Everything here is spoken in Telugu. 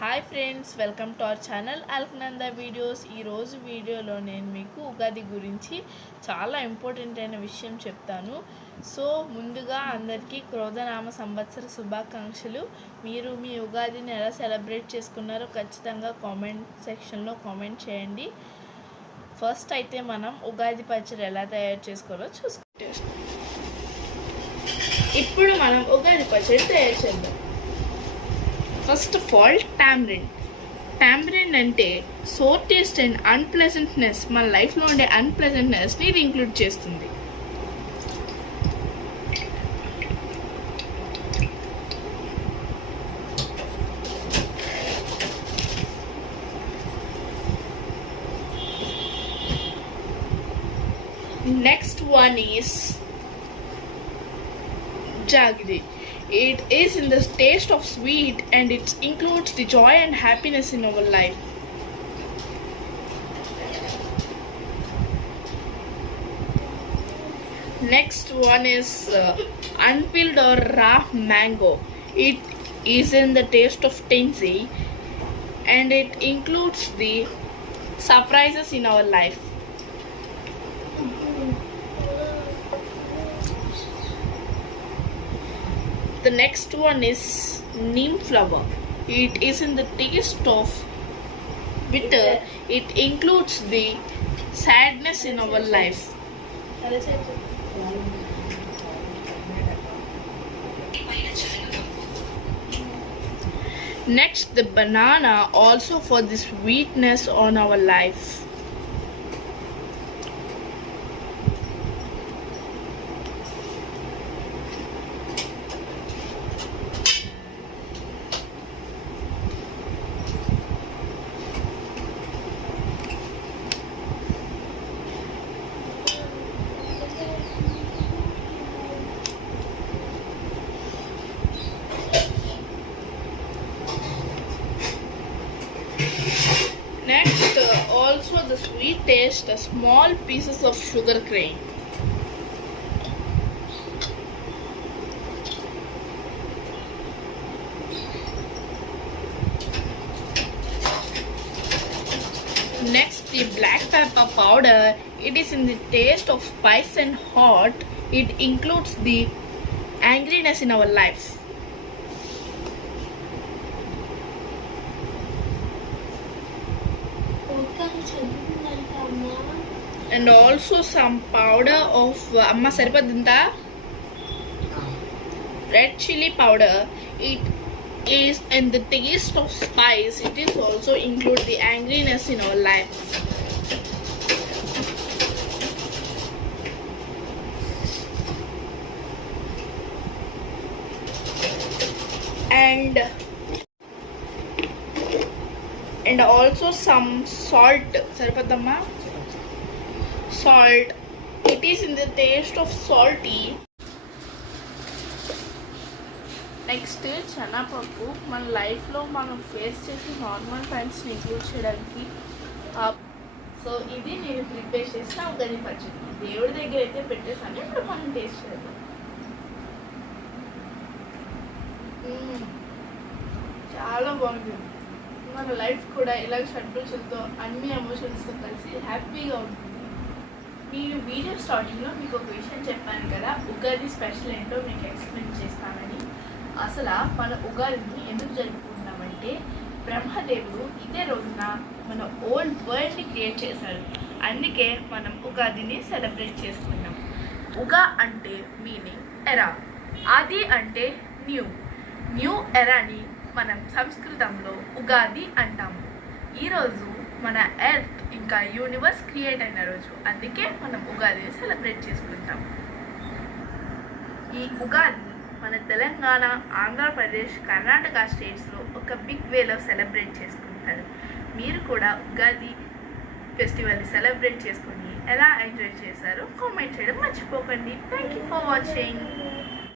Hi friends welcome to our channel Alaknanda videos. ఈరోజు వీడియోలో నేను మీకు ఉగాది గురించి చాలా ఇంపార్టెంట్ అయిన విషయం చెప్తాను. సో ముందుగా అందరికీ క్రోధనామ సంవత్సర శుభాకాంక్షలు. మీరు మీ ఉగాదిని ఎలా సెలబ్రేట్ చేసుకున్నారో ఖచ్చితంగా కామెంట్ సెక్షన్లో కామెంట్ చేయండి. ఫస్ట్ అయితే మనం ఉగాది పచ్చడి ఎలా తయారు చేసుకోవాలో చూసుకుంటే ఇప్పుడు మనం ఉగాది పచ్చడి తయారు చేద్దాం. First of all tamarind. Tamarind అంటే సోర్ టేస్ట్ అండ్ అన్ప్లెజెంట్నెస్ మన లైఫ్లో ఉండే అన్ప్లెజెంట్నెస్ని ఇది ఇంక్లూడ్ చేస్తుంది. Next one is jaggery. It is in the taste of sweet and it includes the joy and happiness in our life. Next one is uh, unpeeled or raw mango. It is in the taste of tansy and it includes the surprises in our life. The next one is neem flower. It is in the taste of bitter. It includes the sadness in our life. Next, the banana also for the sweetness on our life. Next, uh, also the sweet taste, uh, small pieces of sugar cane. Next, the black pepper powder. It is in the taste of spice and hot. It includes the angriness in our life. And also some powder of అమ్మ సరిపోద్దింతా red chilli powder it is and the taste of spice it is also include the angriness in our life. And and also some salt sarpadamma salt. It is in the taste of salty. Next శనగపప్పు మన లైఫ్లో మనం ఫేస్ చేసే నార్మల్ టైమ్స్ని ఇంక్లూడ్ చేయడానికి సో ఇది నేను ప్రిపేర్ చేసిన ఉగాది పచ్చడి దేవుడి దగ్గర అయితే పెట్టేసాను ఇప్పుడు మనం టేస్ట్ చేద్దాం. చాలా బాగుంటుంది మన లైఫ్ కూడా ఇలాగ షడ్రుచులతో అన్ని ఎమోషన్స్తో కలిసి హ్యాపీగా ఉంటుంది. నేను వీడియో స్టార్టింగ్లో మీకు ఒక విషయం చెప్పాను కదా ఉగాది స్పెషల్ ఏంటో మీకు ఎక్స్ప్లెయిన్ చేస్తానని. అసలు మన ఉగాదిని ఎందుకు జరుపుకుంటామంటే బ్రహ్మదేవుడు ఇదే రోజున మన ఓల్డ్ వరల్డ్ని క్రియేట్ చేశాడు. అందుకే మనం ఉగాదిని సెలబ్రేట్ చేసుకుంటాం ఉగా అంటే మీనింగ్ ఎరా ఆది అంటే న్యూ న్యూ ఎరాని మనం సంస్కృతంలో ఉగాది అంటాము. ఈరోజు మన ఎర్త్ ఇంకా యూనివర్స్ క్రియేట్ అయిన రోజు. అందుకే మనం ఉగాదిని సెలబ్రేట్ చేసుకుంటాం. ఈ ఉగాది మన తెలంగాణ ఆంధ్రప్రదేశ్ కర్ణాటక స్టేట్స్లో ఒక బిగ్ వేలో సెలబ్రేట్ చేసుకుంటారు. మీరు కూడా ఉగాది ఫెస్టివల్ని సెలబ్రేట్ చేసుకొని ఎలా ఎంజాయ్ చేశారో కామెంట్ చేయడం మర్చిపోకండి. Thank you for watching